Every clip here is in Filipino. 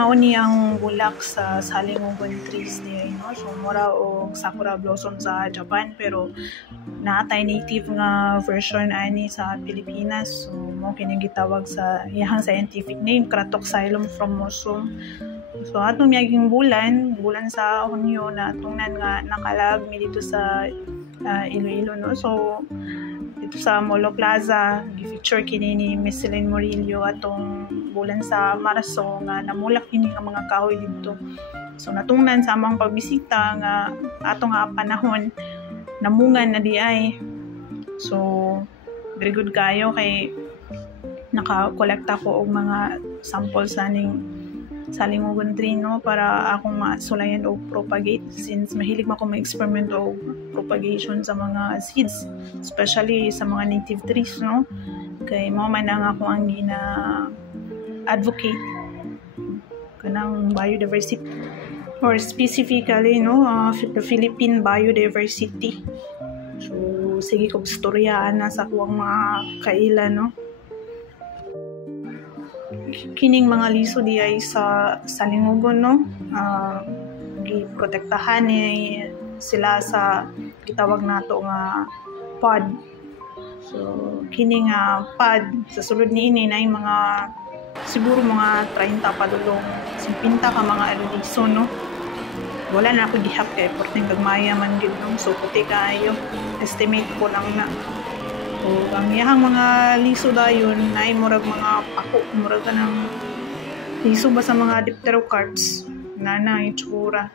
Mauni ang bulak sa salingugon trees niya, no? So mura og sakura blossom sa Japan, pero naatay native nga version ani sa Pilipinas. So mo kini gitawag sa iyang scientific name, Cratoxylum fromosum. So atong miyaging bulan sa Hunyo na tungnan nga nakalag mi dito sa Iloilo, no? So dito sa Molo Plaza gi-feature kini ni Miss Celine Murillo atong bulan sa Marso nga namulak kini nga mga kahoy dito. So natungnan sa among pagbisita nga atong nga panahon namungan na di ay. So very good kayo kay naka-kolekta ko og mga samples sa ning salingugon tree, no, para akong masulayan o propagate, since mahilig ako ma-experiment o propagation sa mga seeds, especially sa mga native trees, no, kay mo man ang ako ang advocate kanang biodiversity, or specifically, no, the Philippine biodiversity. So sige kog storyaan na sa kuwang mga kaila, no. Kining mga liso di ay sa salingugon, no, giprotektahan ni sila sa gitawag nato nga pod. So kining pod sa sulod niini nay mga siguro mga 30 padulong 50 ka mga liso, no. Wala na ako gihap kay porting gagmaya man gid, no. So puti kayo, estimate ko lang na. So, ang iyahang mga liso dayon ay murag mga pako, murag ka ng liso ba sa mga dipterocarps na itsura.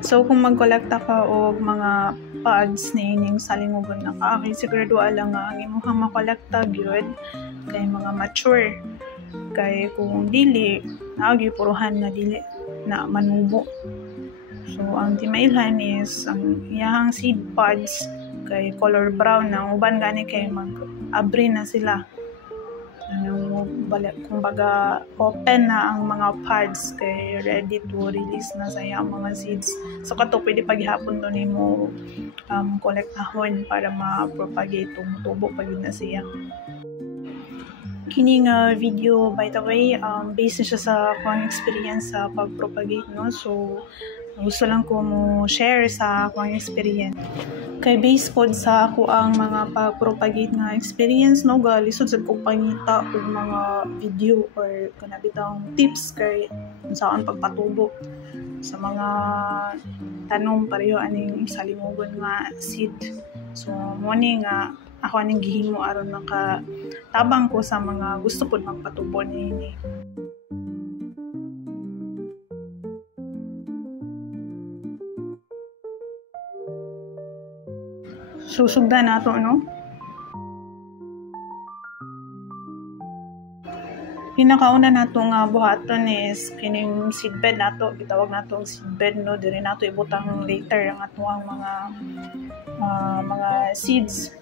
So kung magkolekta ka og mga pods na ining salingugon na kaakay, sigurado lang nga ang imuhang makolekta gyud kay mga mature, kay kung dili agi puruhan nga dili na manubo. So ang timailhan is ang iyahang seed pods kay color brown na uban gani kay mag-abri na sila. Kumbaga open na ang mga pods kay ready to release na sa iyang mga seeds. So kato pwede paghihapon to nimo kolektahon para ma-propagate o mutubo pa yun na siya. Kining video, by the way, based siya sa akong experience sa pag-propagate, no. So gusto lang ko mo share sa akong experience. Kay based pod sa ako ang mga pag-propagate nga experience, no, galisod sa kong pangita og mga video or kanabitang tips kay saan pagpatubo sa mga tanong pareho aning salingugon nga seed. So mo ni nga ako aning gihimo aron makatabang ko sa mga gusto pod magpatubo niini. Susugdan nato, no. Pinakauna nato nga buhaton is kining seedbed nato, gitawag nato ang seedbed, no. Diri nato ibutang later ang atuang mga seeds.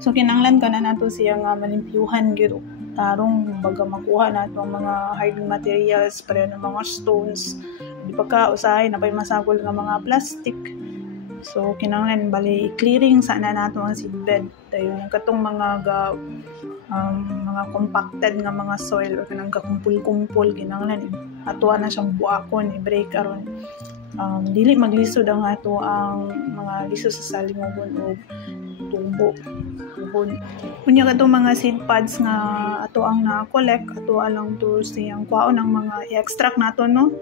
So kinanglan ka na nato siya nga malimpyuhan gyud tarong baga makuha nato ang mga hard materials para ng mga stones. Di pa ka usahay na pay masagol nga mga plastic. So kinanglan bali clearing sana nato ang seedbed dayon ang katong mga compacted nga mga soil o kanang kakumpul-kumpul kinanglan atuan na siyang buakon i-break aron dili maglisod ang ato ang mga liso sa salingugon o tubo. Kunya katong mga seed pods nga ato ang na-collect, ato alang to siyang kwaon ang mga i-extract nato, no.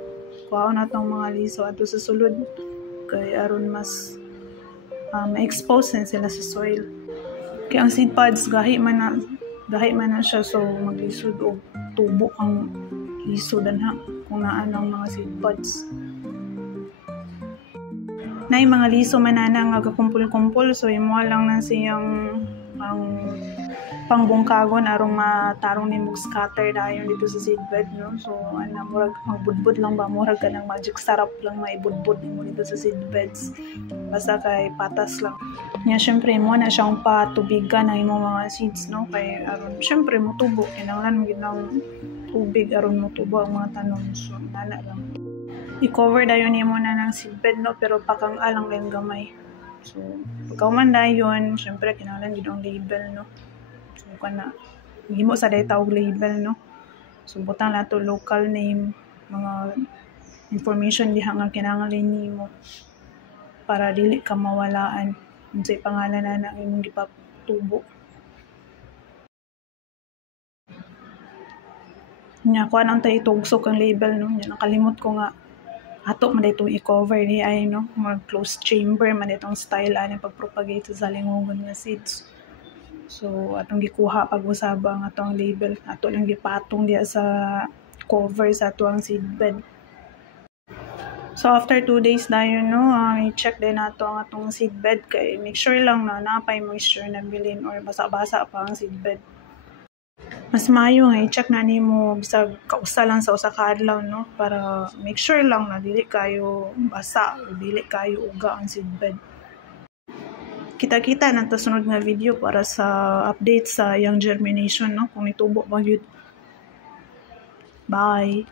Kwaon natong mga liso ato sa sulod kay aron mas ma-expose na sila sa soil. Kaya ang seed pods gahi man na siya, so maglisod og tubo ang liso danha kung naan ang mga seed pods. Nay mga liso manana nga gakumpul-kumpul, so imo lang na siyang pangbungkagon arong matarong ni mug scatter dayon dito sa seedbed, no. So murag magbudbud lang ba, murag ka ng magic sarap lang maibudbud mo dito sa seedbeds basta kay patas lang nya. Syempre mo na siyang patubigan ang imong mga seeds, no, kay aron syempre motubo, kinahanglan mo gid ng tubig aron motubo ang mga tanom. So nana lang i-cover dayon nimo na ng seedbed, no, pero pakang alang lang gamay. So pagka man dayon syempre kinahanglan gid ang label, no. So kana gimo sa data og label, no? So butang nato local name, mga information diha nga kinahanglan nimo para dili ka mawalaan unsay pangalan na imong gipatubo. Nya kuan ang tay tugsok ang label, no? Nya nakalimot ko nga ato man itong i-cover ni ay, no? Mga closed chamber man itong style ani pagpropagate sa salingugon nga seeds. So atong gikuha pag-usaba ang atong label, ato lang gipatong diya sa cover sa atong seedbed. So after 2 days dayon, no, i-check din nato ang atong seedbed kay make sure lang na napay moisture na bilin or basa-basa pa ang seedbed. Mas maayo nga i-check na nimo bisag kausa lang sa usa ka adlaw, no, para make sure lang na dili kayo basa o dili kayo uga ang seedbed. Kita-kita na ta sunod nga video para sa update sa young germination, no, kung nitubo ba gyud. Bye.